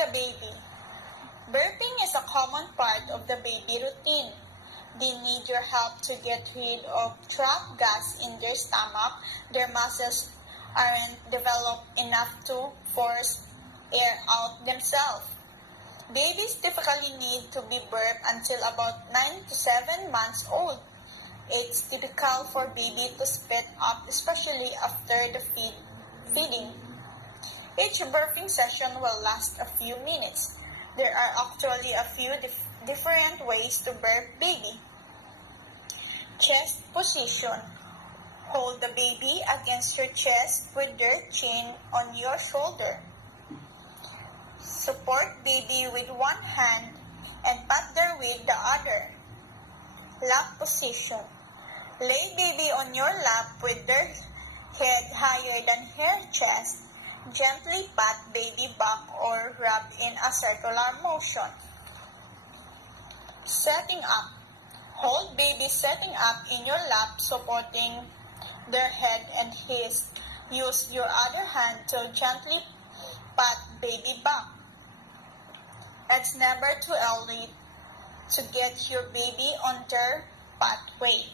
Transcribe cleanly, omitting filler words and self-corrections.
the baby. Burping is a common part of the baby routine. They need your help to get rid of trapped gas in their stomach. Their muscles aren't developed enough to force air out themselves. Babies typically need to be burped until about 9 to 7 months old. It's typical for baby to spit up, especially after the feeding. Each burping session will last a few minutes. There are actually a few different ways to burp baby. Chest position. Hold the baby against your chest with their chin on your shoulder. Support baby with one hand and pat their with the other. Lap position. Lay baby on your lap with their head higher than her chest. Gently pat baby back or rub in a circular motion. Setting up. Hold baby setting up in your lap, supporting their head and his. Use your other hand to gently pat baby back. It's never too early to get your baby on their pathway.